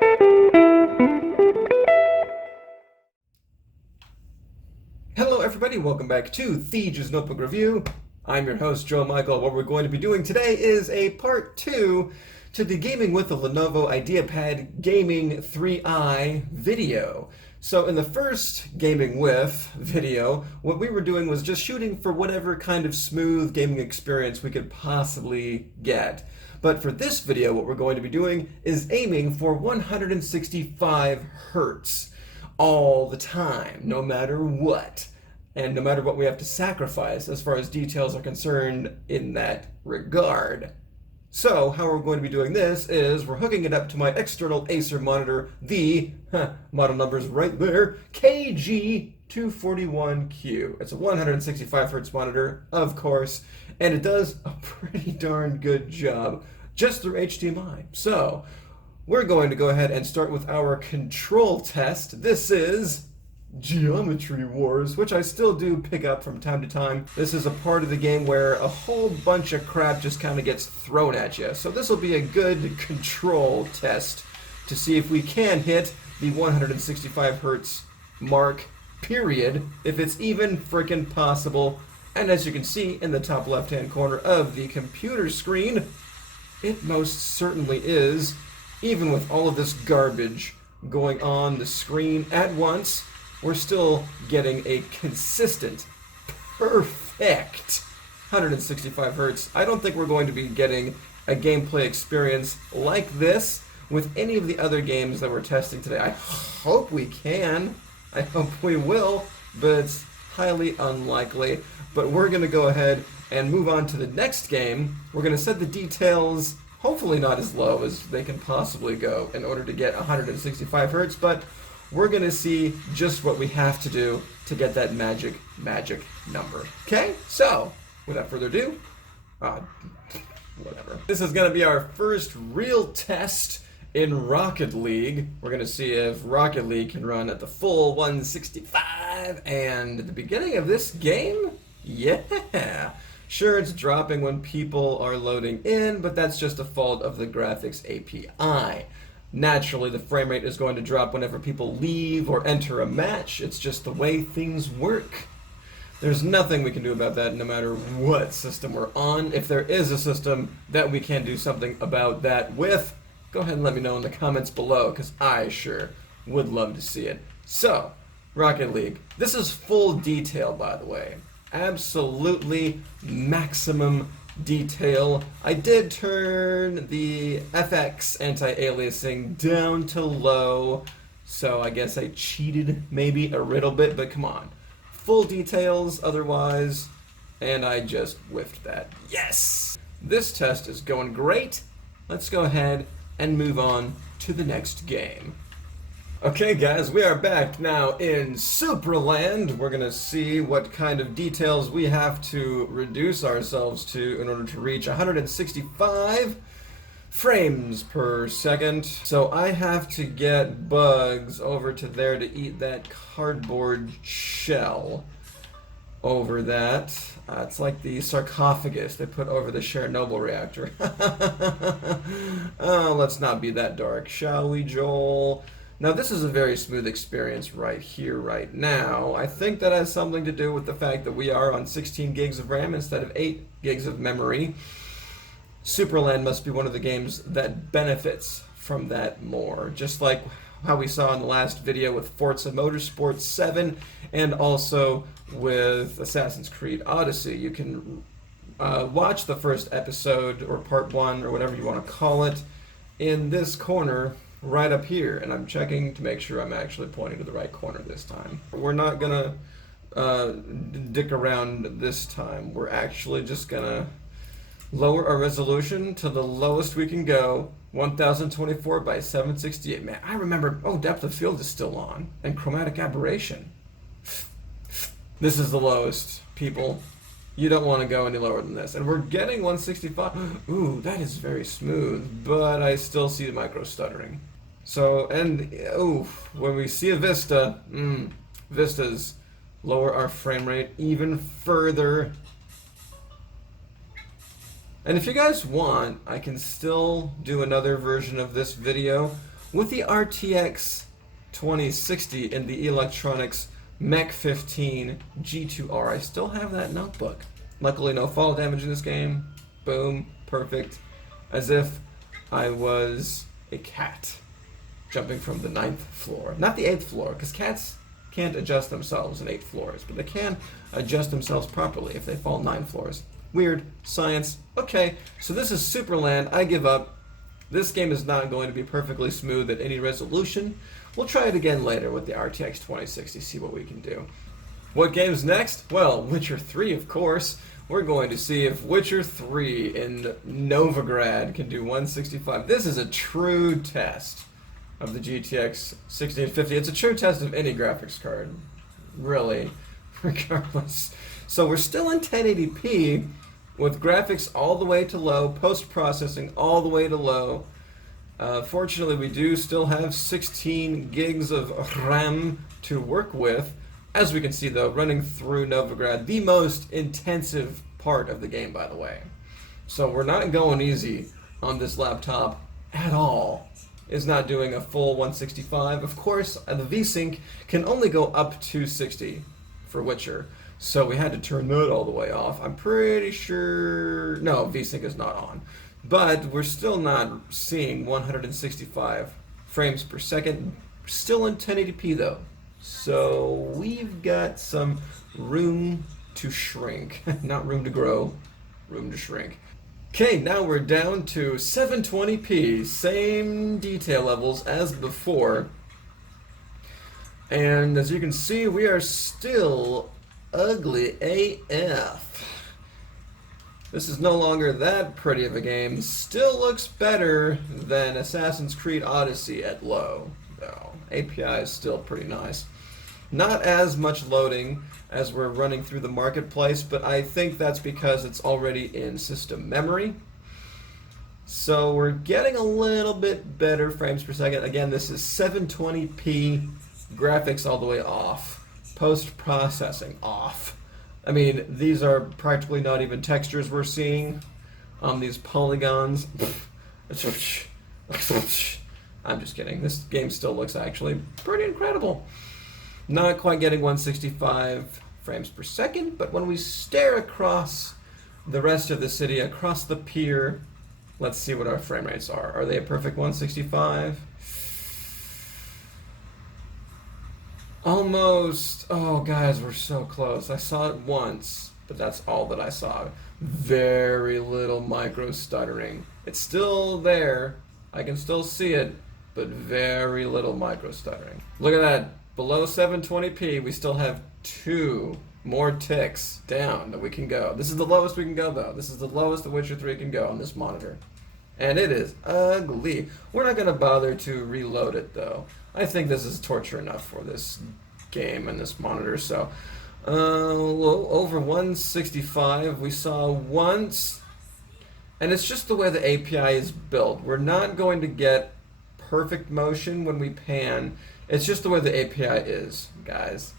Hello everybody, welcome back to Thieves Notebook Review. I'm your host, Joe Michael. What we're going to be doing today is a part 2 to the Gaming with the Lenovo IdeaPad Gaming 3i video. So in the first Gaming With video, what we were doing was just shooting for whatever kind of smooth gaming experience we could possibly get. But for this video, what we're going to be doing is aiming for 165 hertz all the time, no matter what. And no matter what we have to sacrifice as far as details are concerned in that regard. So, how we're going to be doing this is we're hooking it up to my external Acer monitor, the, model number's right there, KG241Q. It's a 165 hertz monitor, of course, and it does a pretty darn good job just through HDMI. So, we're going to go ahead and start with our control test. This is Geometry Wars, which I still do pick up from time to time. This is a part of the game where a whole bunch of crap just kind of gets thrown at you. So this will be a good control test to see if we can hit the 165 hertz mark, period, if it's even frickin' possible. And as you can see in the top left-hand corner of the computer screen, it most certainly is, even with all of this garbage going on the screen at once. We're still getting a consistent, perfect 165 hertz. I don't think we're going to be getting a gameplay experience like this with any of the other games that we're testing today. I hope we can. I hope we will, but it's highly unlikely. But we're going to go ahead and move on to the next game. We're going to set the details hopefully not as low as they can possibly go in order to get 165 hertz, but we're going to see just what we have to do to get that magic number. Okay? So, without further ado, whatever. This is going to be our first real test in Rocket League. We're going to see if Rocket League can run at the full 165, and at the beginning of this game, yeah. Sure, it's dropping when people are loading in, but that's just a fault of the graphics API. Naturally, the frame rate is going to drop whenever people leave or enter a match. It's just the way things work. There's nothing we can do about that no matter what system we're on. If there is a system that we can do something about that with, go ahead and let me know in the comments below, because I sure would love to see it. So, Rocket League. This is full detail, by the way. Absolutely maximum detail. I did turn the FX anti-aliasing down to low, so I guess I cheated maybe a little bit, but come on. Full details otherwise, and I just whiffed that. Yes! This test is going great. Let's go ahead and move on to the next game. Okay guys, we are back now in Supraland. We're gonna see what kind of details we have to reduce ourselves to in order to reach 165 frames per second. So I have to get Bugs over to there to eat that cardboard shell over that. It's like the sarcophagus they put over the Chernobyl reactor. Oh, let's not be that dark, shall we, Joel? Now this is a very smooth experience right here, right now. I think that has something to do with the fact that we are on 16 gigs of RAM instead of 8 gigs of memory. Supraland must be one of the games that benefits from that more, just like how we saw in the last video with Forza Motorsport 7 and also with Assassin's Creed Odyssey. You can watch the first episode or part 1 or whatever you want to call it in this corner right up here, and I'm checking to make sure I'm actually pointing to the right corner this time. We're not gonna dick around this time. We're actually just gonna lower our resolution to the lowest we can go, 1024 by 768. Man, I remember, depth of field is still on, and chromatic aberration. This is the lowest, people. You don't want to go any lower than this. And we're getting 165. Ooh, that is very smooth, but I still see the micro stuttering. So, and, when we see a Vista, Vistas lower our frame rate even further. And if you guys want, I can still do another version of this video with the RTX 2060 in the Electronics Mech 15 G2R. I still have that notebook. Luckily, no fall damage in this game. Boom, perfect. As if I was a cat jumping from the 9th floor. Not the 8th floor, because cats can't adjust themselves in 8 floors, but they can adjust themselves properly if they fall 9 floors. Weird. Science. Okay, so this is Supraland. I give up. This game is not going to be perfectly smooth at any resolution. We'll try it again later with the RTX 2060, see what we can do. What game's next? Well, Witcher 3, of course. We're going to see if Witcher 3 in Novigrad can do 165. This is a true test of the GTX 1650. It's a true test of any graphics card, really, regardless. So we're still in 1080p with graphics all the way to low, post-processing all the way to low. Fortunately, we do still have 16 gigs of RAM to work with. As we can see, though, running through Novigrad, the most intensive part of the game, by the way. So we're not going easy on this laptop at all. It's not doing a full 165. Of course, the VSync can only go up to 60 for Witcher. So we had to turn that all the way off. I'm pretty sure... No, VSync is not on. But we're still not seeing 165 frames per second. Still in 1080p, though. So we've got some room to shrink. Not room to grow, room to shrink. Okay, now we're down to 720p. Same detail levels as before. And as you can see, we are still ugly AF. This is no longer that pretty of a game. Still looks better than Assassin's Creed Odyssey at low, though. API is still pretty nice. Not as much loading as we're running through the marketplace, but I think that's because it's already in system memory. So we're getting a little bit better frames per second. Again, this is 720p, graphics all the way off, post-processing off. I mean, these are practically not even textures we're seeing on these polygons. I'm just kidding. This game still looks actually pretty incredible. Not quite getting 165 frames per second, but when we stare across the rest of the city, across the pier, let's see what our frame rates are. Are they a perfect 165? Almost. Oh, guys, we're so close. I saw it once, but that's all that I saw. Very little micro stuttering. It's still there. I can still see it, but very little micro stuttering. Look at that. Below 720p, we still have 2 more ticks down that we can go. This is the lowest we can go, though. This is the lowest the Witcher 3 can go on this monitor. And it is ugly. We're not going to bother to reload it, though. I think this is torture enough for this game and this monitor. So, over 165 we saw once. And it's just the way the API is built. We're not going to get perfect motion when we pan. It's just the way the API is, guys.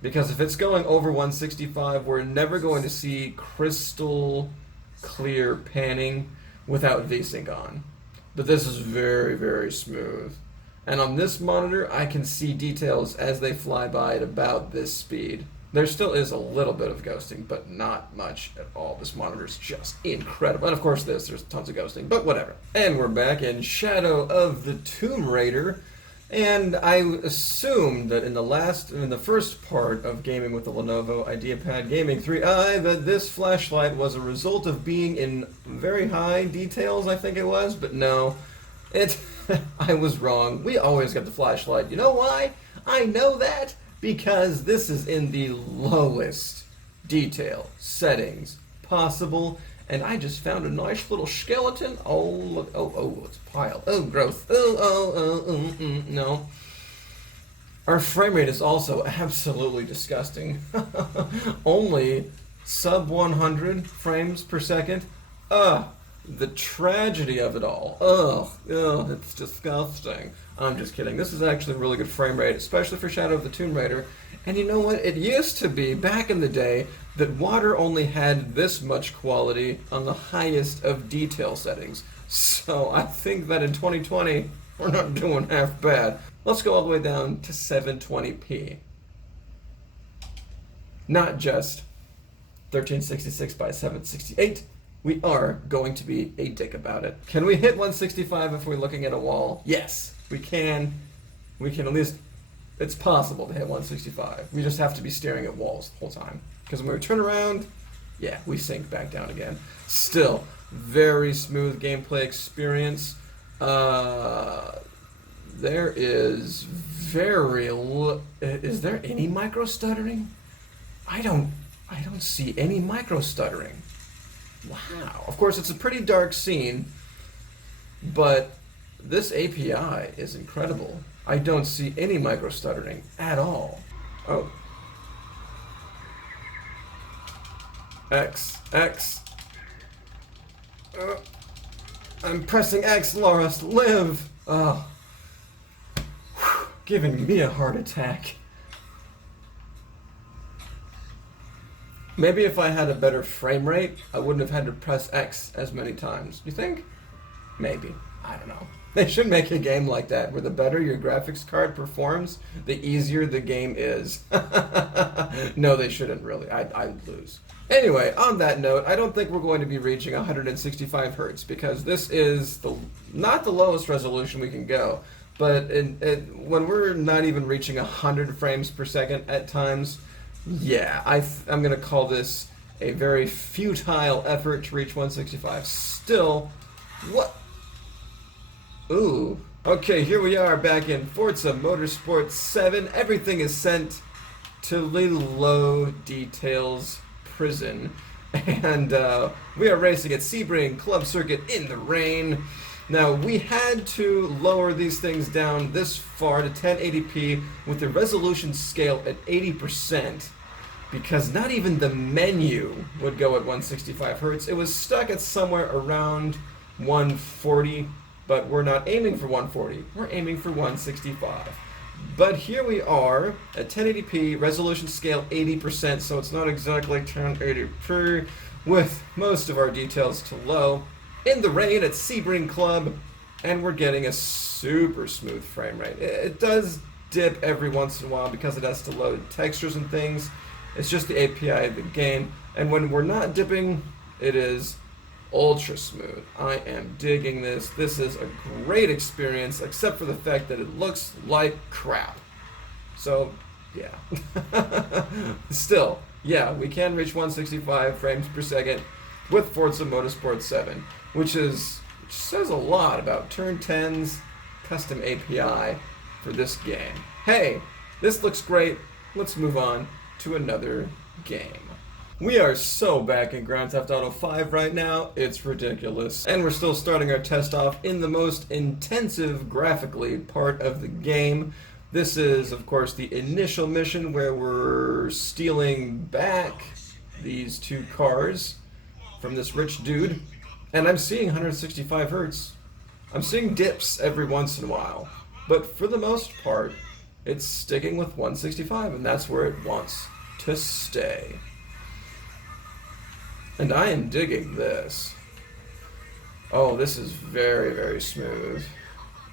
Because if it's going over 165, we're never going to see crystal clear panning without VSync on. But this is very, very smooth. And on this monitor, I can see details as they fly by at about this speed. There still is a little bit of ghosting, but not much at all. This monitor is just incredible. And of course there's tons of ghosting, but whatever. And we're back in Shadow of the Tomb Raider. And I assumed that in the first part of gaming with the Lenovo IdeaPad Gaming 3i that this flashlight was a result of being in very high details, I think it was, but no, I was wrong. We always get the flashlight. You know why? I know that because this is in the lowest detail settings possible. And I just found a nice little skeleton. Oh, look. Oh, it's a pile. Oh, gross. No. Our frame rate is also absolutely disgusting. Only sub 100 frames per second. The tragedy of it all. It's disgusting. I'm just kidding. This is actually a really good frame rate, especially for Shadow of the Tomb Raider. And you know what? It used to be, back in the day, that water only had this much quality on the highest of detail settings. So I think that in 2020, We're not doing half bad. Let's go all the way down to 720p. Not just 1366 by 768. We are going to be a dick about it. Can we hit 165 if we're looking at a wall? Yes, we can. We can at least, it's possible to hit 165. We just have to be staring at walls the whole time. Because when we turn around, yeah, we sink back down again. Still, very smooth gameplay experience. There is is there any micro stuttering? I don't see any micro stuttering. Wow. Of course, it's a pretty dark scene, but this API is incredible. I don't see any micro stuttering at all. Oh. X. I'm pressing X, Loris, live! Oh. Whew. Giving me a heart attack. Maybe if I had a better frame rate, I wouldn't have had to press X as many times. You think? Maybe. I don't know. They should make a game like that, where the better your graphics card performs, the easier the game is. No, they shouldn't really. I'd lose. Anyway, on that note, I don't think we're going to be reaching 165 Hz, because this is not the lowest resolution we can go. But when we're not even reaching 100 frames per second at times, yeah, I'm going to call this a very futile effort to reach 165. Still, what? Ooh. Okay, here we are back in Forza Motorsport 7. Everything is sent to the low details prison. And we are racing at Sebring Club Circuit in the rain. Now, we had to lower these things down this far to 1080p with the resolution scale at 80%, because not even the menu would go at 165 Hz. It was stuck at somewhere around 140, but we're not aiming for 140. We're aiming for 165. But here we are at 1080p, resolution scale 80%, so it's not exactly 1080p, with most of our details to low, in the rain at Sebring Club, and we're getting a super smooth frame rate. It does dip every once in a while because it has to load textures and things. It's just the API of the game, and when we're not dipping, it is ultra smooth. I am digging this. This is a great experience, except for the fact that it looks like crap. So, yeah. Still, yeah, we can reach 165 frames per second with Forza Motorsport 7, which says a lot about Turn 10's custom API for this game. Hey, this looks great. Let's move on to another game. We are so back in Grand Theft Auto 5 right now, it's ridiculous. And we're still starting our test off in the most intensive graphically part of the game. This is, of course, the initial mission where we're stealing back these two cars from this rich dude. And I'm seeing 165 Hz. I'm seeing dips every once in a while. But for the most part, it's sticking with 165, and that's where it wants to stay. And I am digging this. Oh, this is very, very smooth.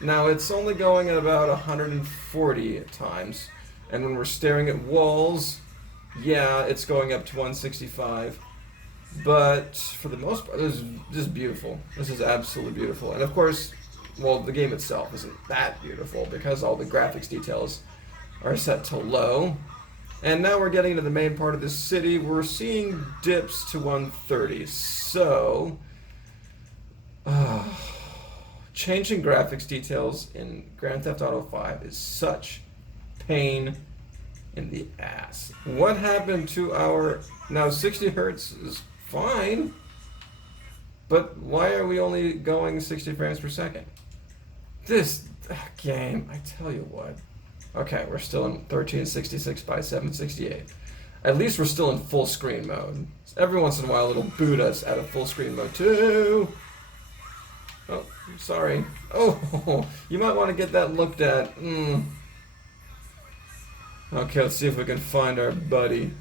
Now, it's only going at about 140 at times. And when we're staring at walls, yeah, it's going up to 165. But for the most part, this is just beautiful. This is absolutely beautiful. And of course, well, the game itself isn't that beautiful because all the graphics details are set to low. And now we're getting into the main part of the city. We're seeing dips to 130. So, changing graphics details in Grand Theft Auto 5 is such pain in the ass. What happened to our... Now, 60 Hertz is fine, but why are we only going 60 frames per second? This game, I tell you what. Okay, we're still in 1366 by 768. At least we're still in full screen mode. Every once in a while it'll boot us out of full screen mode too. Oh, sorry. Oh, you might want to get that looked at. Okay, let's see if we can find our buddy.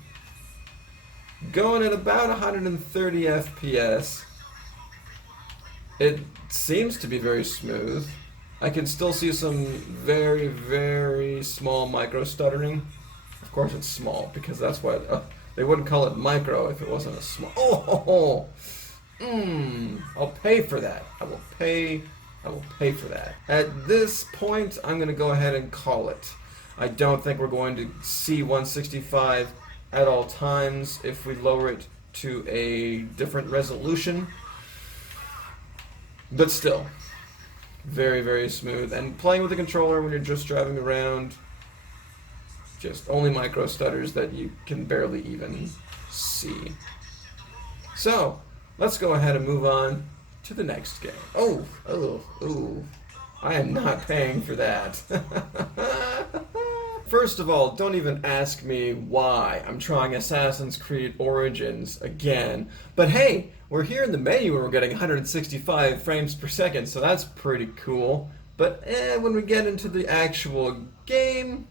Going at about 130 FPS. It seems to be very smooth. I can still see some very, very small micro stuttering. Of course it's small, because that's why they wouldn't call it micro if it wasn't a small. I'll pay for that. I will pay for that. At this point, I'm going to go ahead and call it. I don't think we're going to see 165 at all times if we lower it to a different resolution. But still, very, very smooth. And playing with the controller when you're just driving around, just only micro stutters that you can barely even see. So, let's go ahead and move on to the next game. Oh, I am not paying for that. First of all, don't even ask me why I'm trying Assassin's Creed Origins again. But hey, we're here in the menu and we're getting 165 frames per second, so that's pretty cool. But when we get into the actual game,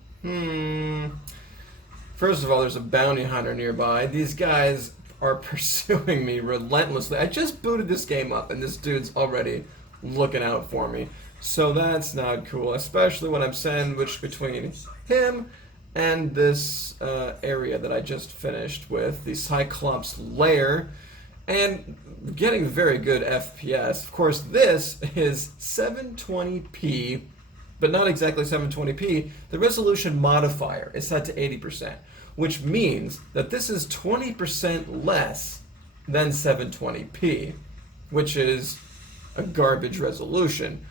First of all, there's a bounty hunter nearby. These guys are pursuing me relentlessly. I just booted this game up and this dude's already looking out for me. So that's not cool, especially when I'm sandwiched between him and this area that I just finished with, the Cyclops Lair, and getting very good FPS. Of course, this is 720p, but not exactly 720p. The resolution modifier is set to 80%, which means that this is 20% less than 720p, which is a garbage resolution.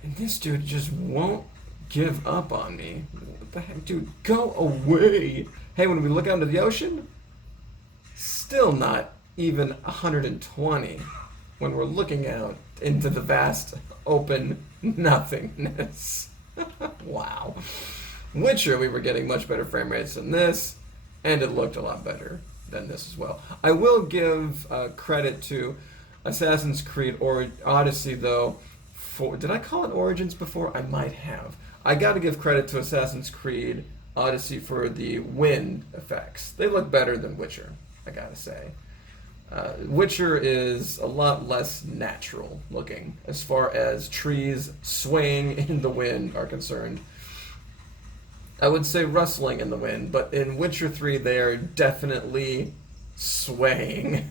And this dude just won't give up on me. What the heck, dude? Go away! Hey, when we look out into the ocean, still not even 120 when we're looking out into the vast open nothingness. Wow. Witcher, we were getting much better frame rates than this, and it looked a lot better than this as well. I will give credit to Assassin's Creed Odyssey, though. Did I call it Origins before? I might have. I gotta give credit to Assassin's Creed Odyssey for the wind effects. They look better than Witcher, I gotta say. Witcher is a lot less natural looking as far as trees swaying in the wind are concerned. I would say rustling in the wind, but in Witcher 3 they are definitely swaying.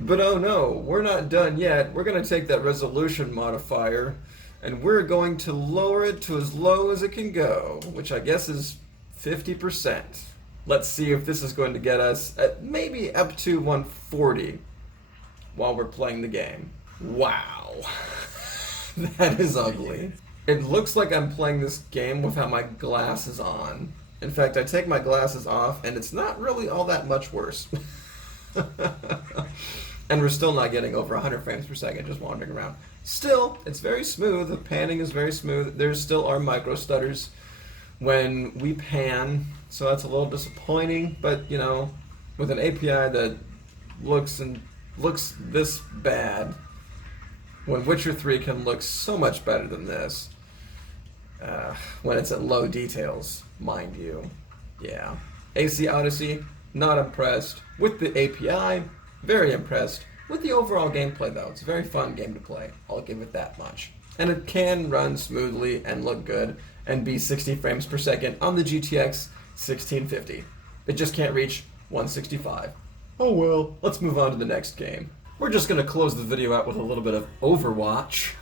But oh no, we're not done yet. We're going to take that resolution modifier and we're going to lower it to as low as it can go, which I guess is 50%. Let's see if this is going to get us at maybe up to 140 while we're playing the game. Wow. That is ugly. It looks like I'm playing this game without my glasses on. In fact, I take my glasses off and it's not really all that much worse. And we're still not getting over 100 frames per second just wandering around. Still, it's very smooth. The panning is very smooth. There still are micro stutters when we pan, so that's a little disappointing, but you know, with an API that looks this bad, when Witcher 3 can look so much better than this, when it's at low details, mind you. Yeah. AC Odyssey, not impressed with the API, very impressed with the overall gameplay though. It's a very fun game to play, I'll give it that much. And it can run smoothly and look good and be 60 frames per second on the GTX 1650. It just can't reach 165. Oh well, let's move on to the next game. We're just going to close the video out with a little bit of Overwatch.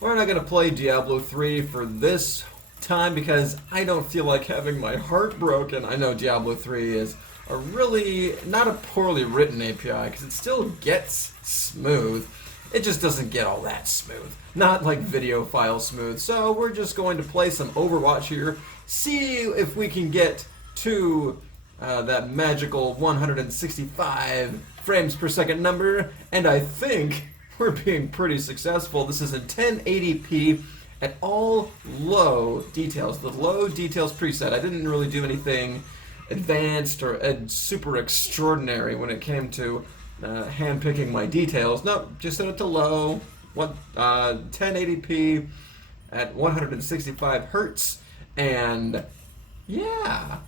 We're not going to play Diablo 3 for this time because I don't feel like having my heart broken. I know Diablo 3 is a really, not a poorly written API because it still gets smooth. It just doesn't get all that smooth. Not like video file smooth. So we're just going to play some Overwatch here, see if we can get to that magical 165 frames per second number, and I think we're being pretty successful. This is in 1080p at all low details. The low details preset, I didn't really do anything advanced or super extraordinary when it came to hand-picking my details. No, just set it to low, 1080p at 165 hertz, and yeah.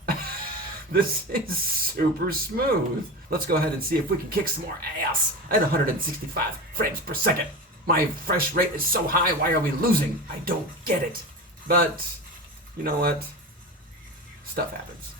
This is super smooth. Let's go ahead and see if we can kick some more ass at 165 frames per second. My refresh rate is so high, why are we losing? I don't get it. But, you know what? Stuff happens.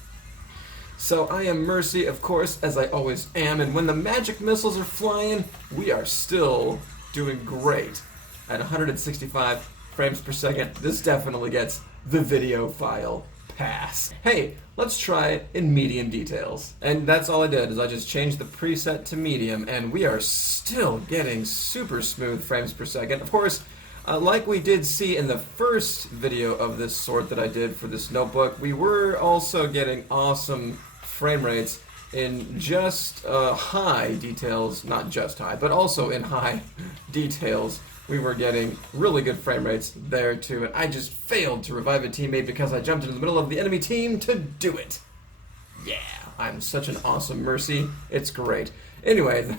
So I am Mercy, of course, as I always am, and when the magic missiles are flying, we are still doing great. At 165 frames per second, this definitely gets the video file pass. Hey, let's try it in medium details. And that's all I did, is I just changed the preset to medium, and we are still getting super smooth frames per second. Of course, like we did see in the first video of this sort that I did for this notebook, we were also getting awesome frame rates in just high details, not just high, but also in high details. We were getting really good frame rates there too, and I just failed to revive a teammate because I jumped into the middle of the enemy team to do it. Yeah, I'm such an awesome Mercy. It's great. Anyway,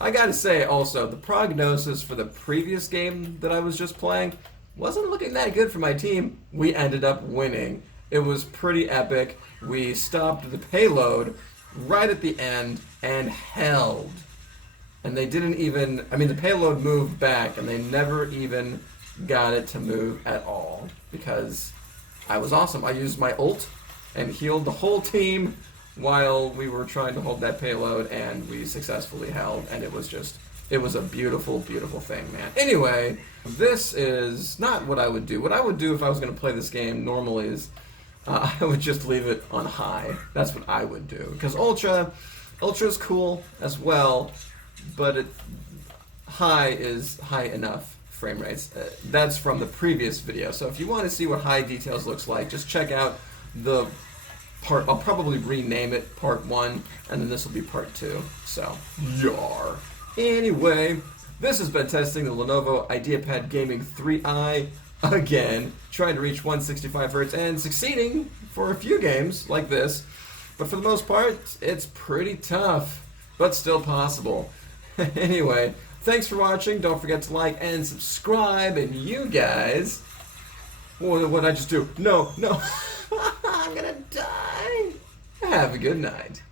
I gotta say also, the prognosis for the previous game that I was just playing wasn't looking that good for my team. We ended up winning. It was pretty epic. We stopped the payload right at the end and held. And they didn't even, I mean, the payload moved back and they never even got it to move at all because I was awesome. I used my ult and healed the whole team while we were trying to hold that payload, and we successfully held, and it was a beautiful, beautiful thing, man. Anyway, this is not what I would do. What I would do if I was going to play this game normally is I would just leave it on high. That's what I would do. Because Ultra's cool as well, but high is high enough frame rates. That's from the previous video. So if you want to see what high details looks like, just check out the part. I'll probably rename it Part 1, and then this will be Part 2. So, yar. Anyway, this has been testing the Lenovo IdeaPad Gaming 3i. Again, trying to reach 165 Hz and succeeding for a few games like this. But for the most part, it's pretty tough, but still possible. Anyway, thanks for watching. Don't forget to like and subscribe. And you guys... What did I just do? No. I'm gonna die. Have a good night.